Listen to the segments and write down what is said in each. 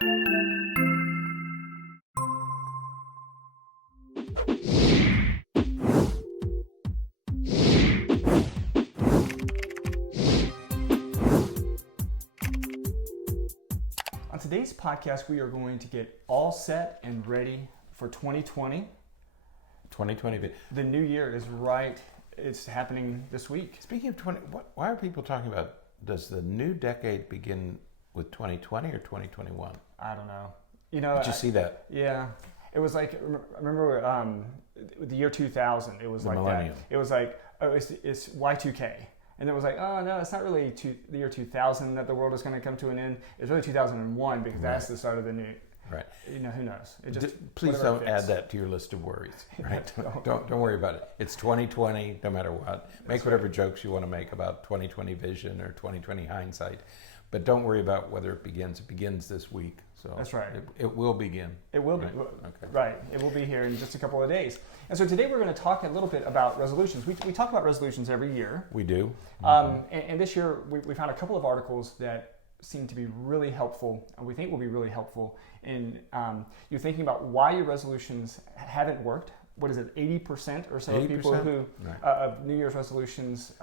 On today's podcast, we are going to get all set and ready for 2020. 2020. The new year is right. It's happening this week. Speaking of 20, why are people talking about, does the new decade begin with 2020 or 2021? I don't know. You know, Did you see that? Yeah. It was like, I remember the year 2000, it was The like millennium. that. It was like, oh, it's Y2K. And it was like, oh no, it's not really the year 2000 that the world is going to come to an end. It's really 2001 because that's the start of the new. Right. You know, who knows? It just Please don't add that to your list of worries. Right. Don't worry about it. It's 2020, no matter what. Make whatever jokes you want to make about 2020 vision or 2020 hindsight, but don't worry about whether it begins. It begins this week. So that's right. It will begin. It will right? be. Okay. Right. It will be here in just a couple of days. And so today we're going to talk a little bit about resolutions. We talk about resolutions every year. We do. And this year we found a couple of articles that seem to be really helpful, and we think will be really helpful in you're thinking about why your resolutions haven't worked. What is it, 80% or so of people who of New Year's resolutions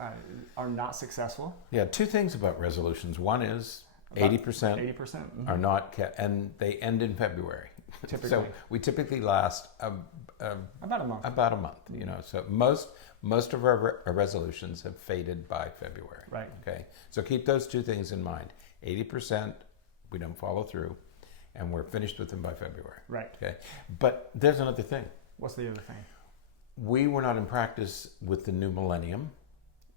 are not successful? Yeah, two things about resolutions. One is 80% are not kept, and they end in February. Typically. So we typically last about a month. About a month, you know. So most of our resolutions have faded by February. Right. Okay. So keep those two things in mind. 80% we don't follow through, and we're finished with them by February. Right. Okay. But there's another thing. What's the other thing? We were not in practice with the new millennium.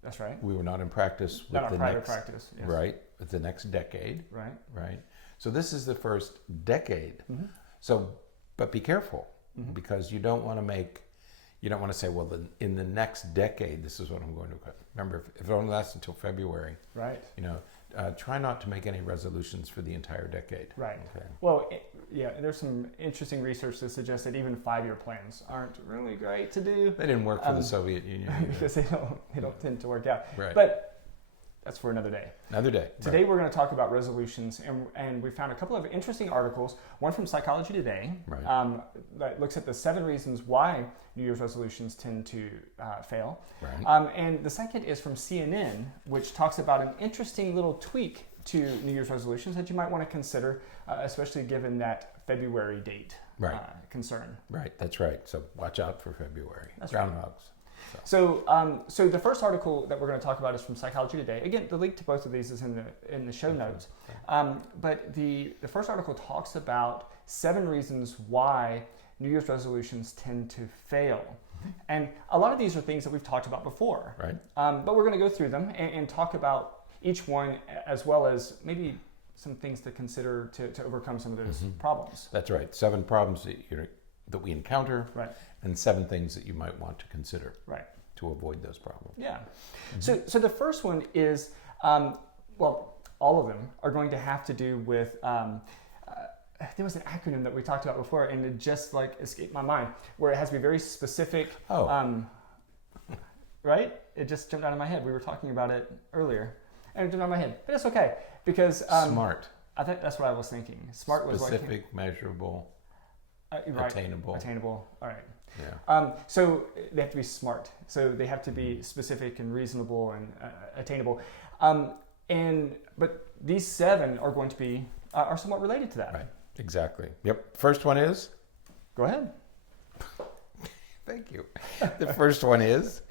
That's right. We were not in practice with not the private next practice. Yes. Right. With the next decade. Right. Right. So this is the first decade. Mm-hmm. So, but be careful because you don't want to say, well, in the next decade, this is what I'm going to cut. Remember, if it only lasts until February, right? You know, try not to make any resolutions for the entire decade. Right. Okay. Well, there's some interesting research that suggests that even 5-year plans aren't really great to do. They didn't work for the Soviet Union because they don't tend to work out. Right. But that's for another day. Another day. Today we're going to talk about resolutions, and we found a couple of interesting articles. One from Psychology Today that looks at the 7 reasons why New Year's resolutions tend to fail. Right. And the second is from CNN, which talks about an interesting little tweak to New Year's resolutions that you might want to consider, especially given that February date concern. Right. That's right. So watch out for February. That's groundhogs. Right. So the first article that we're going to talk about is from Psychology Today. Again, the link to both of these is in the show notes. But the first article talks about 7 reasons why New Year's resolutions tend to fail. And a lot of these are things that we've talked about before. Right. But we're going to go through them and talk about each one, as well as maybe some things to consider to overcome some of those problems. That's right. 7 problems that we encounter. Right. And 7 things that you might want to consider to avoid those problems. Yeah. So the first one is, all of them are going to have to do with, there was an acronym that we talked about before and it just escaped my mind, where it has to be very specific. Right? It just jumped out of my head. We were talking about it earlier and it jumped out of my head, but it's okay because. SMART. I think that's what I was thinking. SMART was specific, measurable, attainable. Attainable. All right. Yeah. So they have to be smart. So they have to be specific and reasonable and attainable. But these 7 are going to be are somewhat related to that. Right. Exactly. Yep. First one is. Go ahead. Thank you. The first one is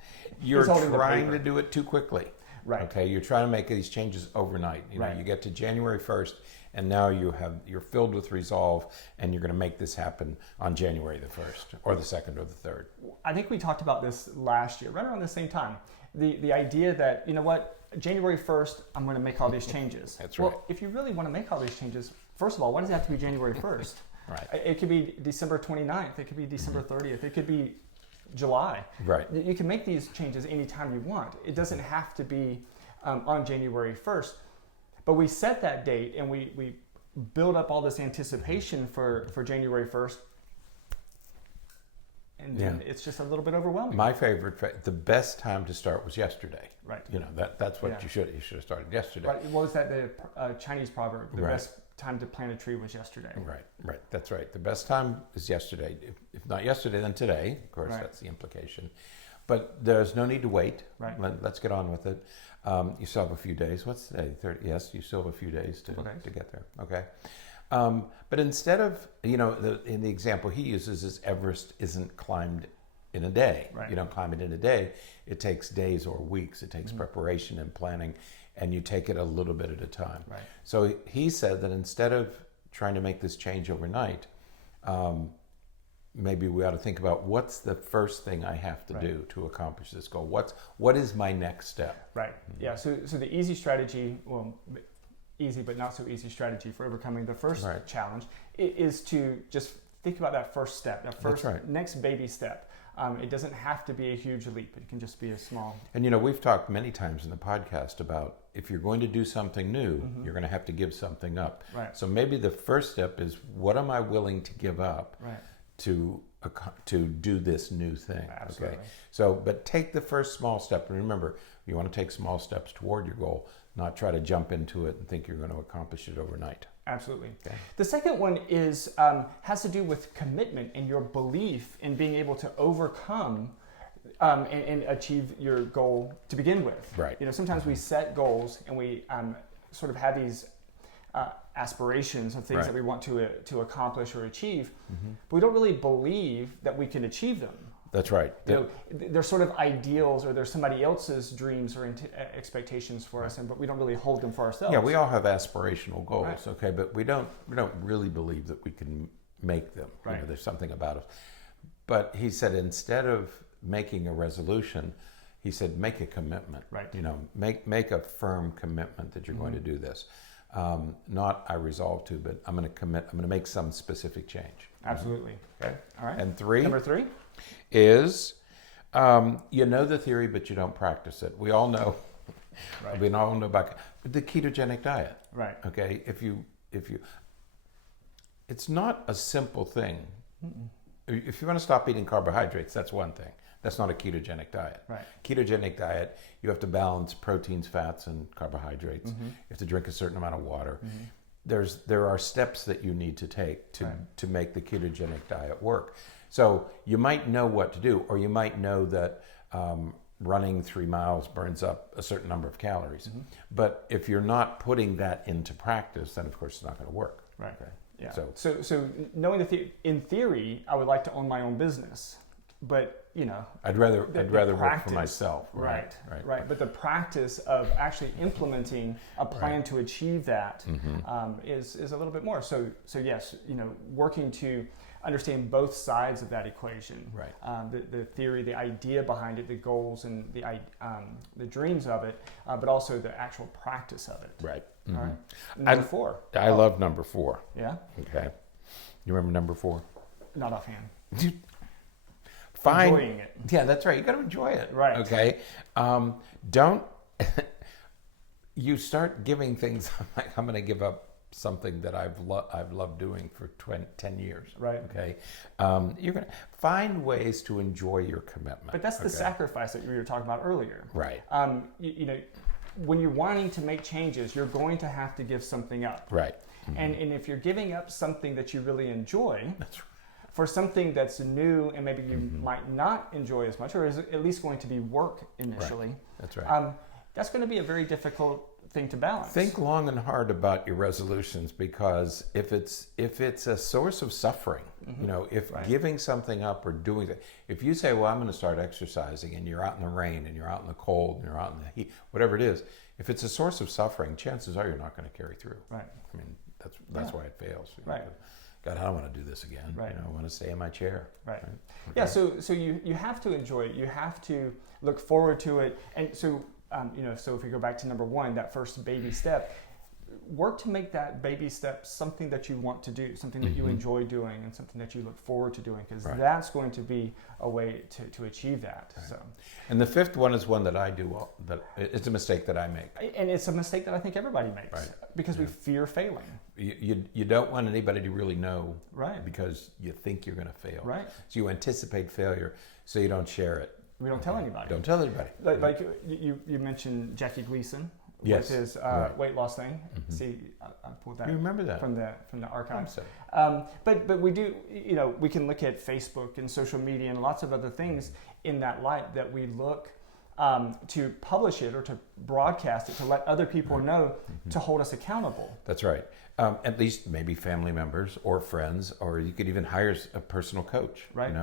you're trying to do it too quickly. Right. Okay. You're trying to make these changes overnight. You know, you get to January 1st. And now you're filled with resolve, and you're going to make this happen on January the 1st, or the 2nd, or the 3rd. I think we talked about this last year, right around the same time. The idea that, you know what, January 1st, I'm going to make all these changes. That's right. Well, if you really want to make all these changes, first of all, why does it have to be January 1st? Right. It could be December 29th. It could be December 30th. It could be July. Right. You can make these changes anytime you want. It doesn't have to be on January 1st. But we set that date and we build up all this anticipation for January 1st. And then it's just a little bit overwhelming. My favorite, the best time to start was yesterday. Right. You know, that's what you should have started yesterday. Right. What was that, the Chinese proverb? The best time to plant a tree was yesterday. Right. That's right. The best time is yesterday. If not yesterday, then today. Of course, that's the implication. But there's no need to wait. Right. Let's get on with it. You still have a few days. What's today? 30? Yes, you still have a few days to get there. Okay. But instead of, in the example he uses is Everest isn't climbed in a day. Right. You don't climb it in a day. It takes days or weeks. It takes preparation and planning, and you take it a little bit at a time. Right. So he said that instead of trying to make this change overnight, maybe we ought to think about what's the first thing I have to do to accomplish this goal. What is my next step? Right. Yeah. So the easy strategy, easy but not so easy strategy for overcoming the first challenge is to just think about that first step, next baby step. It doesn't have to be a huge leap. It can just be a small. And we've talked many times in the podcast about if you're going to do something new, you're going to have to give something up. Right. So maybe the first step is, what am I willing to give up to do this new thing? Absolutely. Okay. So, but take the first small step, and remember, you want to take small steps toward your goal, not try to jump into it and think you're going to accomplish it overnight. Absolutely. Okay. The second one is has to do with commitment and your belief in being able to overcome and achieve your goal to begin with. Right. Sometimes we set goals and we sort of have these aspirations of things that we want to accomplish or achieve, but we don't really believe that we can achieve them. That's right. They're sort of ideals, or they're somebody else's dreams or expectations for us, but we don't really hold them for ourselves. Yeah, we all have aspirational goals, okay, but we don't really believe that we can make them. Right. There's something about us. But he said, instead of making a resolution, he said, make a commitment. Right. Make a firm commitment that you're going to do this. Not I resolve to, but I'm going to commit. I'm going to make some specific change. Absolutely. Okay. All right. And Number three is you know the theory, but you don't practice it. We all know. Right. We all know about the ketogenic diet. Right. Okay. If you, it's not a simple thing. If you want to stop eating carbohydrates, that's one thing. That's not a ketogenic diet. Right. Ketogenic diet, you have to balance proteins, fats, and carbohydrates. You have to drink a certain amount of water. There are steps that you need to take to make the ketogenic diet work. So you might know what to do, or you might know that running 3 miles burns up a certain number of calories. But if you're not putting that into practice, then of course it's not going to work. Right. Okay. Yeah. So knowing in theory, I would like to own my own business, but I'd rather work for myself. Right. But the practice of actually implementing a plan to achieve that is a little bit more. So yes, working to understand both sides of that equation. Right. The theory, the idea behind it, the goals and the dreams of it, but also the actual practice of it. Right. All right. Number 4. I love number 4. Yeah. Okay. You remember number 4? Not offhand. Fine. Enjoying it. Yeah, that's right. You got to enjoy it. Right. Okay. Don't. You start giving things. I'm going to give up something that I've loved doing for 10 years. Right. Okay. You're going to find ways to enjoy your commitment. But that's the sacrifice that you were talking about earlier. Right. When you're wanting to make changes, you're going to have to give something up. Right. And if you're giving up something that you really enjoy for something that's new and maybe you might not enjoy as much, or is at least going to be work initially. Right. That's right. That's going to be a very difficult thing to balance. Think long and hard about your resolutions, because if it's a source of suffering, if giving something up or doing it, if you say, well, I'm going to start exercising, and you're out in the rain and you're out in the cold and you're out in the heat, whatever it is, if it's a source of suffering, chances are you're not going to carry through. Right. I mean, that's why it fails. Right. God, I don't want to do this again. Right. I want to stay in my chair. Right. Okay. Yeah. So you have to enjoy it. You have to look forward to it. And so so if we go back to number 1, that first baby step, work to make that baby step something that you want to do, something that you enjoy doing, and something that you look forward to doing, because that's going to be a way to achieve that. Right. So. And the 5th one is one that I do. That it's a mistake that I make, and it's a mistake that I think everybody makes, because we fear failing. You don't want anybody to really know, right? Because you think you're going to fail, right? So you anticipate failure, so you don't share it. We don't tell anybody. Don't tell anybody. Like you mentioned Jackie Gleason. Yes. with his Right. weight loss thing. See, I pulled that. You remember that from the archive. So. But we do, we can look at Facebook and social media and lots of other things in that light that we look to publish it or to broadcast it, to let other people know, to hold us accountable. That's right. At least maybe family members or friends, or you could even hire a personal coach. Right.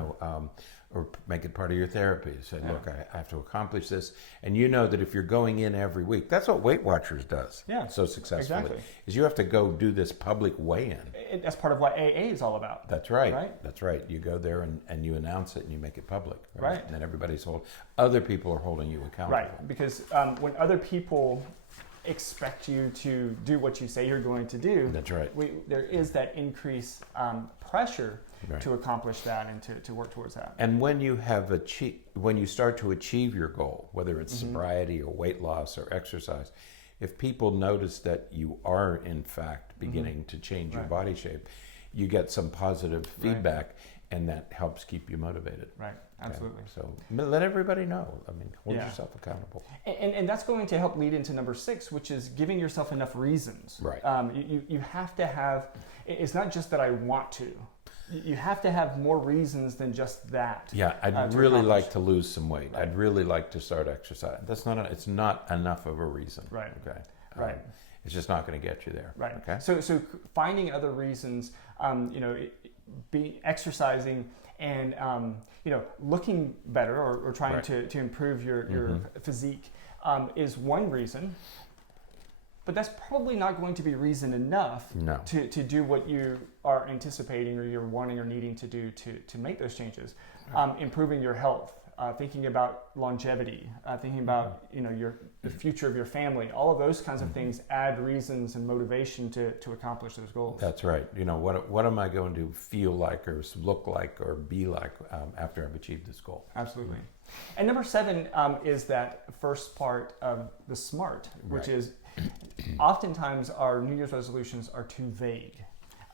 Or make it part of your therapy. Say, look, I have to accomplish this, and you know that if you're going in every week, that's what Weight Watchers does. Yeah, so successfully. exactly. Is you have to go do this public weigh-in. That's part of what AA is all about. That's right. Right? That's right. You go there and you announce it and you make it public. Right. And then other people are holding you accountable. Right. Because when other people expect you to do what you say you're going to do, That's right. There is that increased pressure Right. to accomplish that and to work towards that. And when you when you start to achieve your goal, whether it's sobriety or weight loss or exercise, if people notice that you are in fact beginning to change your body shape, you get some positive feedback, and that helps keep you motivated. Right. Absolutely. Okay? So let everybody know. I mean, hold yourself accountable. And that's going to help lead into number 6, which is giving yourself enough reasons. Right. You have to have. It's not just that I want to. You have to have more reasons than just that. Yeah, I'd to really accomplish. like to lose some weight. Right. I'd really like to start exercising. It's not enough of a reason. Right. Okay. Right. It's just not going to get you there. Right. Okay. So finding other reasons, be exercising and looking better or trying to improve your physique is one reason. But that's probably not going to be reason enough to do what you are anticipating or you're wanting or needing to do to make those changes. Improving your health, thinking about longevity, thinking about the future of your family. All of those kinds of things add reasons and motivation to accomplish those goals. That's right. What am I going to feel like or look like or be like after I've achieved this goal? Absolutely. And number 7 is that first part of the SMART, which is oftentimes our New Year's resolutions are too vague.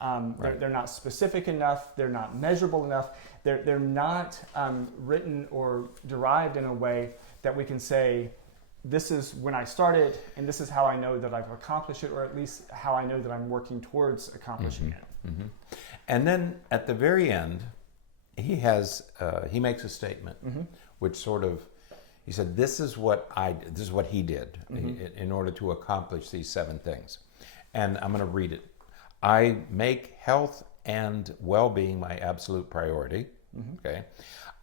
They're not specific enough. They're not measurable enough. They're not written or derived in a way that we can say, this is when I started, and this is how I know that I've accomplished it, or at least how I know that I'm working towards accomplishing it. Mm-hmm. And then at the very end, he makes a statement, which sort of, he said, this is what he did in order to accomplish these 7 things. And I'm going to read it. I make health and well-being my absolute priority. Okay.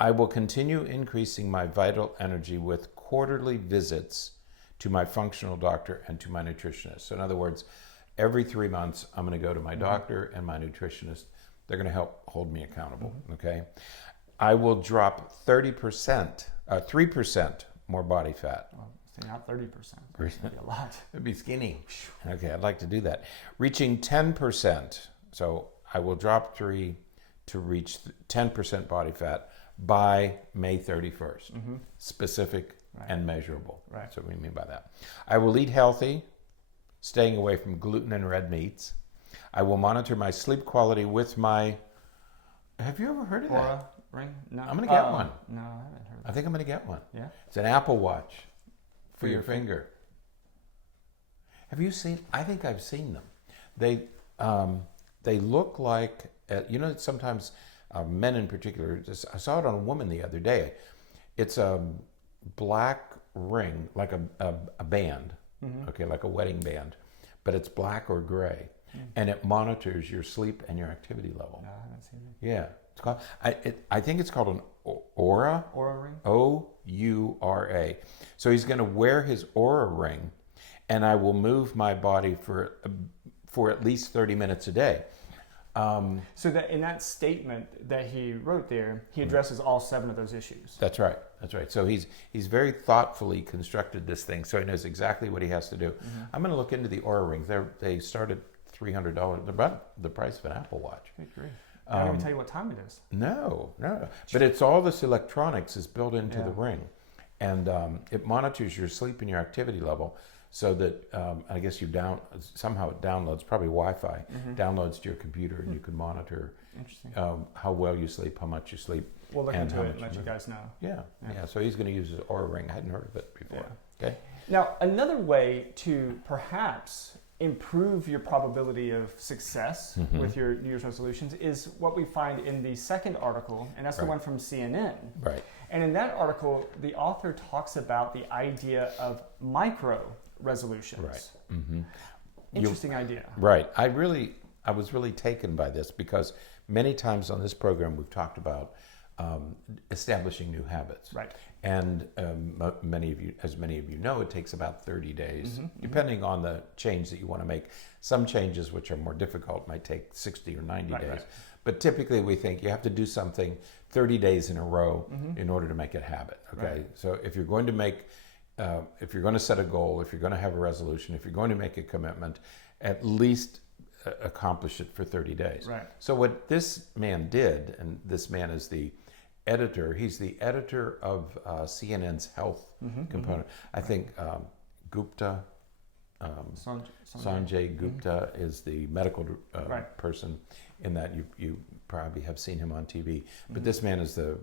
I will continue increasing my vital energy with quarterly visits to my functional doctor and to my nutritionist. So in other words, every 3 months, I'm going to go to my doctor and my nutritionist. They're going to help hold me accountable. Okay. I will drop 3% more body fat. Well, not 30%. That'd be a lot. It'd be skinny. Okay, I'd like to do that. Reaching 10%. So I will drop 3 to reach 10% body fat by May 31st. Specific and measurable. Right. That's what we mean by that. I will eat healthy, staying away from gluten and red meats. I will monitor my sleep quality with my... Have you ever heard of that? Ring? No. I'm going to get one. No, I haven't heard of that. I think I'm going to get one. Yeah? It's an Apple Watch for your finger. Have you seen? I think I've seen them. They look like, sometimes men in particular, I saw it on a woman the other day. It's a black ring, like a band, okay, like a wedding band, but it's black or gray, and it monitors your sleep and your activity level. No, I haven't seen it. Yeah. It's called, I think it's called an Oura. Oura ring? O-U-R-A. So he's going to wear his Oura ring, and I will move my body for at least 30 minutes a day. So that in that statement that he wrote there, he addresses all 7 of those issues. That's right. That's right. So he's very thoughtfully constructed this thing, so he knows exactly what he has to do. I'm going to look into the Oura rings. They start at $300. They're about the price of an Apple Watch. Good grief. I don't even tell you what time it is. No. But it's all this electronics is built into the ring. And it monitors your sleep and your activity level so that I guess somehow it downloads, probably Wi-Fi, downloads to your computer, and you can monitor how well you sleep, how much you sleep. We'll look into it and let you guys know. Yeah. So he's going to use his Oura ring. I hadn't heard of it before. Okay. Now, another way to perhaps improve your probability of success with your New Year's resolutions is what we find in the second article, and that's the one from CNN. Right. And in that article, the author talks about the idea of micro resolutions. Right. Mm-hmm. Interesting idea. Right. I was really taken by this because many times on this program we've talked about establishing new habits. Right. And many of you know, it takes about 30 days, depending on the change that you want to make. Some changes which are more difficult might take 60 or 90 days. Right. But typically we think you have to do something 30 days in a row in order to make it a habit. Okay. Right. So if you're going to set a goal, if you're going to have a resolution, if you're going to make a commitment, at least accomplish it for 30 days. Right. So what this man did, and this man is the editor, he's the editor of CNN's health component. I think Gupta, Sanjay Gupta is the medical person in that. You probably have seen him on TV, but this man is the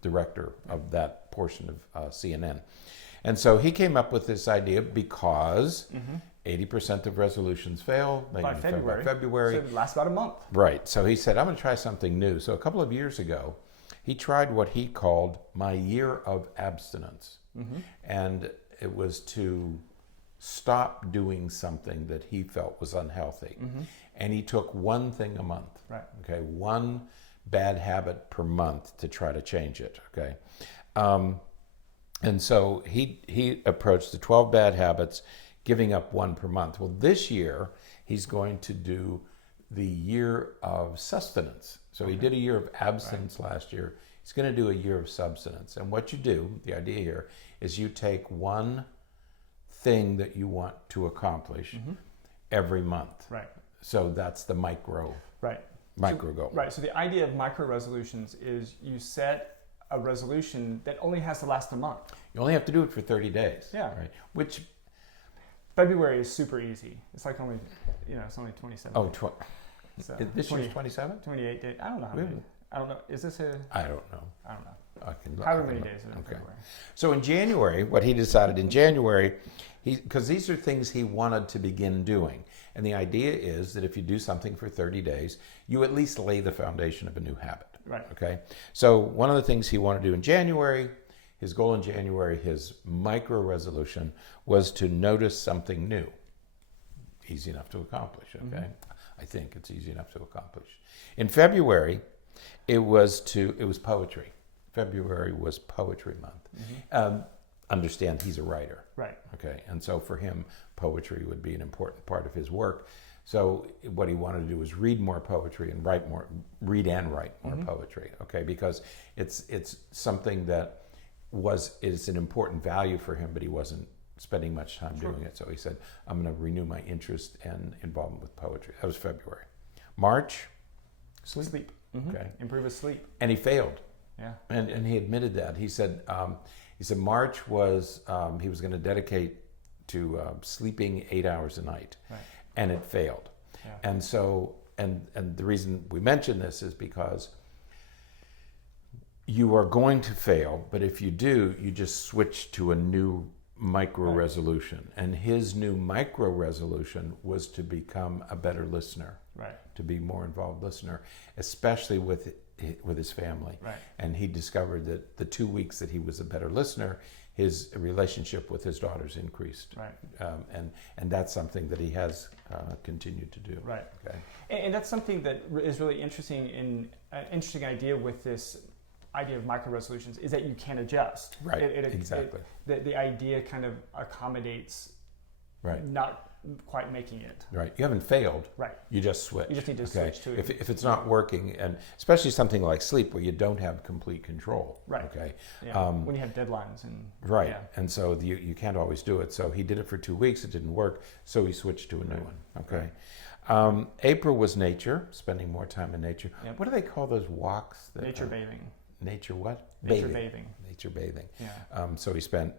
director of that portion of CNN. And so he came up with this idea because 80% of resolutions fail by February. So it lasts about a month. Right. So he said, I'm going to try something new. So a couple of years ago, he tried what he called my year of abstinence. And it was to stop doing something that he felt was unhealthy. And he took one thing a month. Right. Okay. One bad habit per month to try to change it. Okay. And so he approached the 12 bad habits, giving up one per month. Well, this year, he's going to do the year of sustenance. So he did a year of abstinence last year. He's going to do a year of substance. And what you do, the idea here, is you take one thing that you want to accomplish every month. Right. So that's the micro goal. Right. So the idea of micro resolutions is you set a resolution that only has to last a month. You only have to do it for 30 days. Yeah. Right. Which February is super easy. It's like only, it's only 27. Oh, so this year's 27? 28 days. I don't know how many. I don't know. Is this a? I don't know. I don't know. I can look. However many days in February. So in January, what he decided in January, because these are things he wanted to begin doing. And the idea is that if you do something for 30 days, you at least lay the foundation of a new habit. Right. Okay. So one of the things he wanted to do in January, his goal in January, his micro resolution was to notice something new. Easy enough to accomplish. Okay. I think it's easy enough to accomplish. In February, it was poetry. February was poetry month. Understand he's a writer. Right. Okay. And so for him, poetry would be an important part of his work. So what he wanted to do was read more poetry and write more poetry. Okay. Because it's something that is an important value for him, but he wasn't spending much time doing it. So he said, I'm going to renew my interest and involvement with poetry. That was February. March, sleep. Okay. Improve his sleep. And he failed. Yeah. And he admitted that. He said March was he was going to dedicate to sleeping 8 hours a night, and it failed. Yeah. And so and the reason we mention this is because you are going to fail, but if you do, you just switch to a new micro resolution. And his new micro resolution was to become a better listener, to be more involved listener, especially with his family. Right. And he discovered that the 2 weeks that he was a better listener, his relationship with his daughters increased. Right. And that's something that he has continued to do. Right. Okay. And that's something that is really interesting. An interesting idea with this idea of micro resolutions is that you can adjust. Right. Exactly. The idea kind of accommodates not quite making it. Right. You haven't failed. Right. You just switch. You just need to switch to it. If it's not working, and especially something like sleep where you don't have complete control. Right. Okay. Yeah. When you have deadlines and. Right. Yeah. And so you can't always do it. So he did it for 2 weeks. It didn't work. So he switched to a new one. Okay. Right. April was nature, spending more time in nature. Yep. What do they call those walks? Nature bathing. Nature what? Nature bathing. Nature bathing. Yeah. So he spent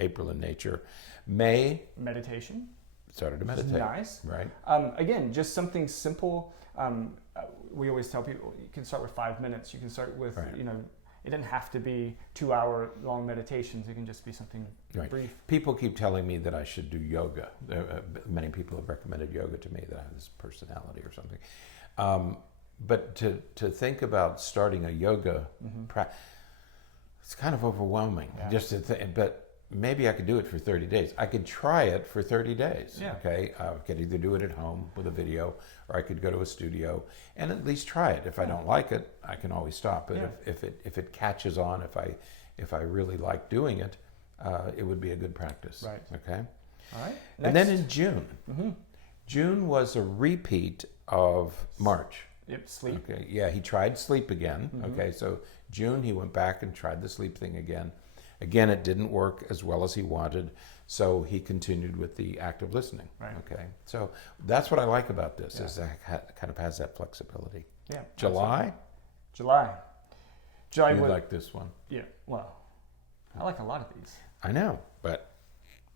April in nature. May. Meditation. Started to meditate. Nice. Right. Again, just something simple. We always tell people you can start with 5 minutes. You can start with It doesn't have to be 2-hour long meditations. It can just be something brief. People keep telling me that I should do yoga. Many people have recommended yoga to me, that I have this personality or something. But to think about starting a yoga practice, it's kind of overwhelming. But maybe I could do it for 30 days. I could try it for 30 days. Yeah. Okay, I could either do it at home with a video, or I could go to a studio and at least try it. If I don't like it, I can always stop it. If it catches on, if I really like doing it, it would be a good practice. Right. Okay. All right. Next. And then in June, June was a repeat of March. Yep. Sleep. Okay. Yeah, he tried sleep again. Okay, so June he went back and tried the sleep thing again. Again, it didn't work as well as he wanted, so he continued with the active listening. Right. Okay, so that's what I like about this, is that kind of has that flexibility. Yeah. July You would like this one. Yeah. Well, I like a lot of these. I know, but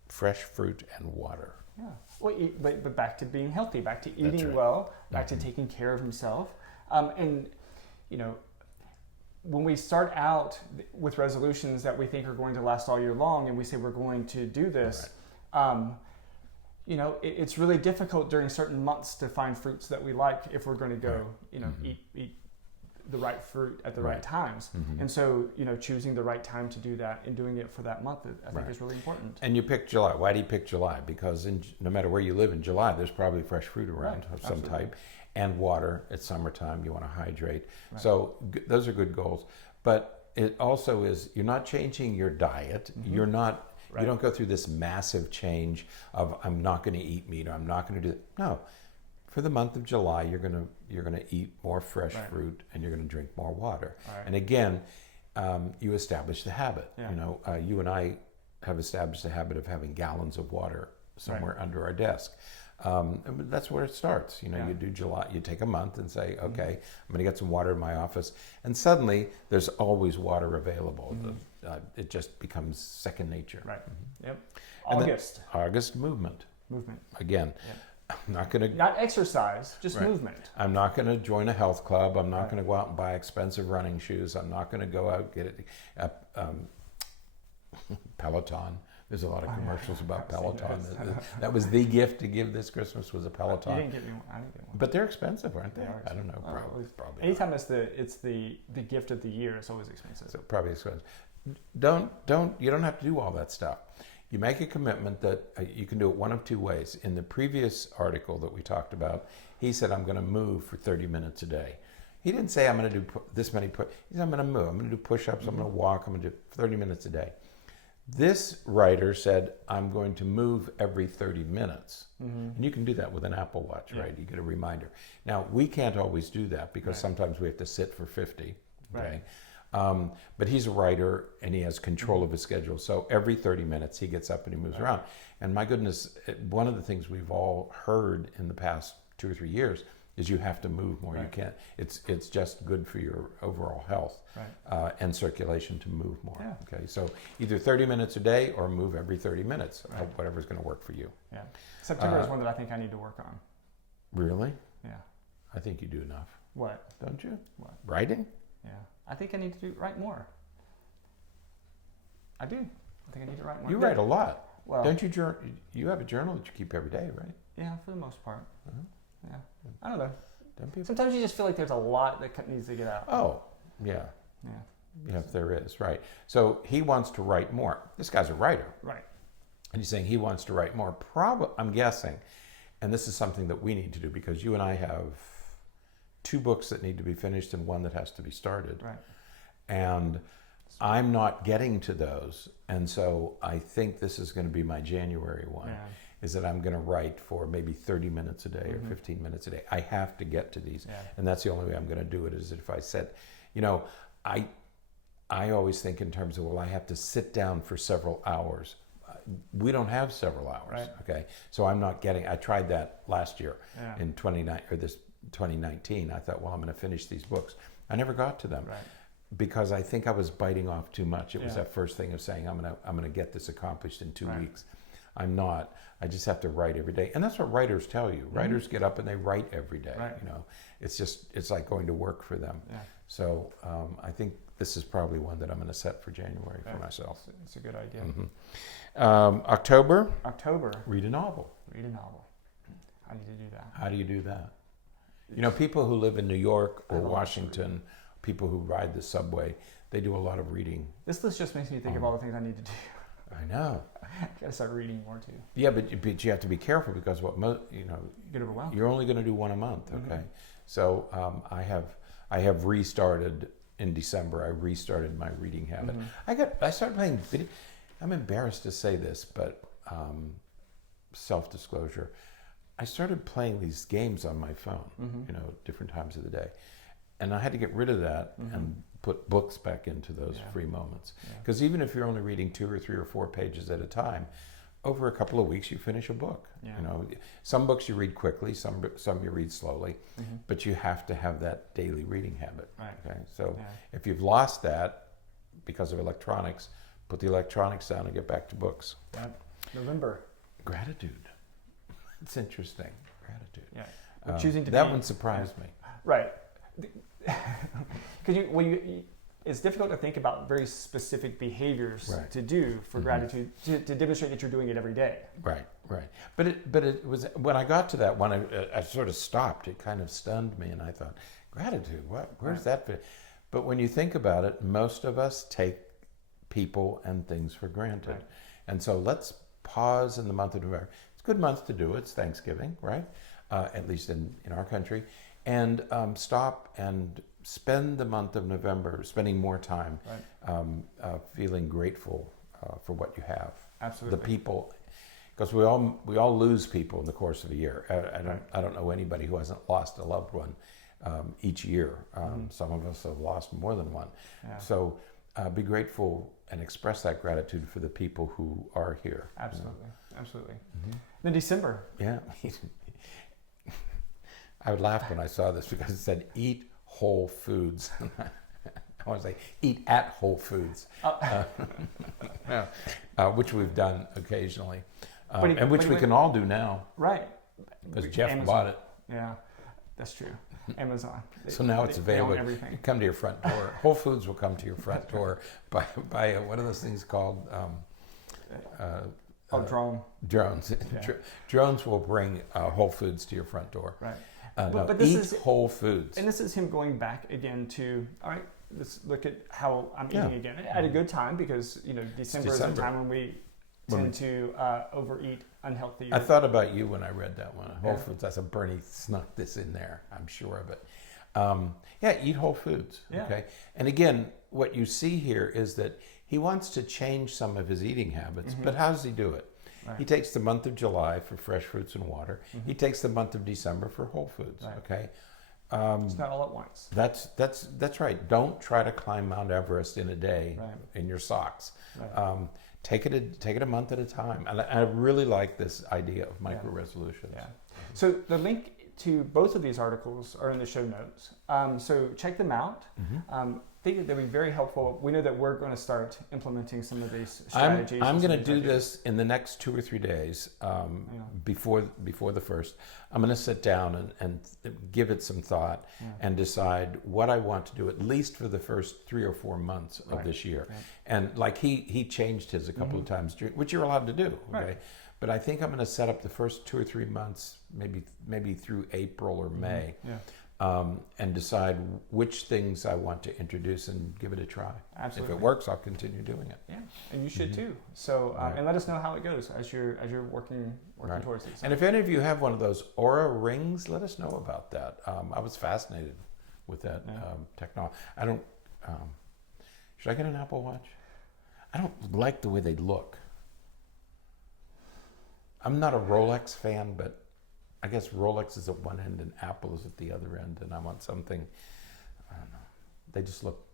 fresh fruit and water. Yeah. Well, but back to being healthy, back to eating right. well, back to taking care of himself, and when we start out with resolutions that we think are going to last all year long, and we say we're going to do this, it's really difficult during certain months to find fruits that we like if we're going to go, eat the right fruit at the right times. And so, choosing the right time to do that and doing it for that month, I think is really important. And you picked July. Why do you pick July? Because no matter where you live in July, there's probably fresh fruit around of some type. And water. It's summertime, you want to hydrate. Right. So those are good goals. But it also is, you're not changing your diet. You're not, you don't go through this massive change of, I'm not going to eat meat, or I'm not going to do it. No. For the month of July, you're going to eat more fresh fruit, and you're going to drink more water. Right. And again, you establish the habit. Yeah. You and I have established the habit of having gallons of water somewhere under our desk. That's where it starts. You do July, you take a month and say, okay, I'm going to get some water in my office. And suddenly there's always water available. It just becomes second nature. Right. Yep. August movement. Again, I'm not going to... Not exercise, just movement. I'm not going to join a health club. I'm not going to go out and buy expensive running shoes. I'm not going to go out and get Peloton. There's a lot of commercials about Peloton. That was the gift to give this Christmas, was a Peloton. You didn't get me one. I didn't get one. But they're expensive, aren't they? I don't know. Probably. Anytime it's the gift of the year, it's always expensive. So probably expensive. You don't have to do all that stuff. You make a commitment that you can do it one of two ways. In the previous article that we talked about, he said, I'm going to move for 30 minutes a day. He didn't say, I'm going to do this many He said, I'm going to move. I'm going to do push-ups. I'm going to walk. I'm going to do 30 minutes a day. This writer said, I'm going to move every 30 minutes. And you can do that with an Apple Watch, right? You get a reminder. Now, we can't always do that because sometimes we have to sit for 50, okay? But he's a writer and he has control of his schedule. So every 30 minutes he gets up and he moves around. And my goodness, one of the things we've all heard in the past 2 or 3 years is you have to move more. You can't. It's just good for your overall health and circulation to move more. Yeah. Okay, so either 30 minutes a day or move every 30 minutes, whatever's going to work for you. Yeah. September is one that I think I need to work on. Really? Yeah. I think you do enough. What? Don't you? What? Writing? Yeah. I think I need to write more. I do. I think I need to write more. You write a lot. Well, don't you? You have a journal that you keep every day, right? Yeah, for the most part. Yeah. I don't know. Sometimes you just feel like there's a lot that needs to get out. Oh, yeah. Yeah, there is, right. So he wants to write more. This guy's a writer. Right. And he's saying he wants to write more. I'm guessing, and this is something that we need to do because you and I have 2 books that need to be finished and 1 that has to be started. Right. And I'm not getting to those. And so I think this is going to be my January one. Yeah. Is that I'm going to write for maybe 30 minutes a day or 15 minutes a day. I have to get to these. Yeah. And that's the only way I'm going to do it, is if I said, I always think in terms of, well, I have to sit down for several hours. We don't have several hours, okay? So I'm not getting, I tried that last year in 2019. I thought, well, I'm going to finish these books. I never got to them because I think I was biting off too much. It was that first thing of saying, I'm going to get this accomplished in 2 weeks. I'm not. I just have to write every day. And that's what writers tell you. Writers get up and they write every day. It's like going to work for them. Yeah. So I think this is probably one that I'm going to set for January for myself. It's a good idea. October, read a novel. Read a novel. I need to do that. How do you do that? You know, people who live in New York or Washington, people who ride the subway, they do a lot of reading. This list just makes me think of all the things I need to do. I know. I gotta start reading more too. Yeah, but you have to be careful because you get overwhelmed. You're only going to do one a month. Okay, so I have restarted in December. I restarted my reading habit. I started playing video. I'm embarrassed to say this, but self-disclosure. I started playing these games on my phone, different times of the day. And I had to get rid of that and put books back into those free moments. Because even if you're only reading 2 or 3 or 4 pages at a time, over a couple of weeks you finish a book. Yeah. You know, some books you read quickly, some you read slowly, but you have to have that daily reading habit. Right. Okay, so if you've lost that because of electronics, put the electronics down and get back to books. November. Gratitude. It's interesting. Gratitude. Yeah. Choosing to that one surprised me. Right. Because it's difficult to think about very specific behaviors to do for gratitude to demonstrate that you're doing it every day. Right. But it was when I got to that one, I sort of stopped. It kind of stunned me, and I thought, gratitude. What? Where's that fit? But when you think about it, most of us take people and things for granted, and so let's pause in the month of November. It's a good month to do it. It's Thanksgiving, right? At least in our country. And stop and spend the month of November spending more time feeling grateful for what you have. Absolutely. The people, because we all lose people in the course of a year. I don't know anybody who hasn't lost a loved one each year. Some of us have lost more than one. Yeah. So be grateful and express that gratitude for the people who are here. Absolutely. Absolutely. Then December. Yeah. I would laugh when I saw this because it said eat whole foods. I want to say eat at Whole Foods, which we've done occasionally, and which we can all do now. Right. Because Jeff bought it. Yeah, that's true. Amazon. So now it's available. Everything. Come to your front door. Whole Foods will come to your front door by what are those things called? Drone. Drones. Yeah. Drones will bring Whole Foods to your front door. Right. But this is Whole Foods. And this is him going back again to, all right, let's look at how I'm eating again. At a good time because, December is a time when we tend to overeat unhealthy. I thought about you when I read that one. Whole Foods. I said, Bernie snuck this in there. I'm sure of it. Eat Whole Foods. Yeah. Okay. And again, what you see here is that he wants to change some of his eating habits, but how does he do it? Right. He takes the month of July for fresh fruits and water. He takes the month of December for Whole Foods. Right. Okay, it's not all at once. That's right. Don't try to climb Mount Everest in a day in your socks. Right. Take it a month at a time. And I really like this idea of micro resolutions. Yeah. So the link to both of these articles are in the show notes. So check them out. I think they'll be very helpful. We know that we're going to start implementing some of these strategies. I'm going to do this in the next 2 or 3 days before the first. I'm going to sit down and give it some thought and decide what I want to do at least for the first 3 or 4 months of this year. Right. And like he changed his a couple of times, which you're allowed to do. Okay? Right. But I think I'm going to set up the first 2 or 3 months, maybe through April or May. And decide which things I want to introduce and give it a try. Absolutely. If it works, I'll continue doing it. Yeah, and you should too. So, and let us know how it goes as you're working towards these. And if any of you have one of those Aura rings, let us know about that. I was fascinated with that technology. I don't. Should I get an Apple Watch? I don't like the way they look. I'm not a Rolex fan, but I guess Rolex is at one end and Apple is at the other end, and I want something, I don't know, they just look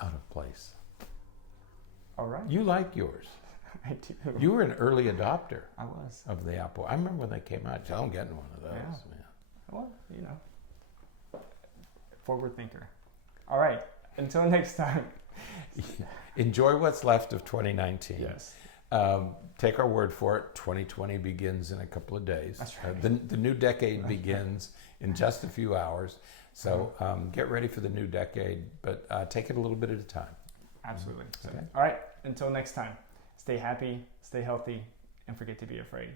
out of place. All right. You like yours. I do. You were an early adopter. I was. Of the Apple. I remember when they came out. I'm getting one of those. Yeah. Well, forward thinker. All right. Until next time. Enjoy what's left of 2019. Yes. Take our word for it. 2020 begins in a couple of days. That's right. The new decade begins in just a few hours. So get ready for the new decade, but take it a little bit at a time. Absolutely. So, Okay. all right. Until next time, stay happy, stay healthy, and forget to be afraid.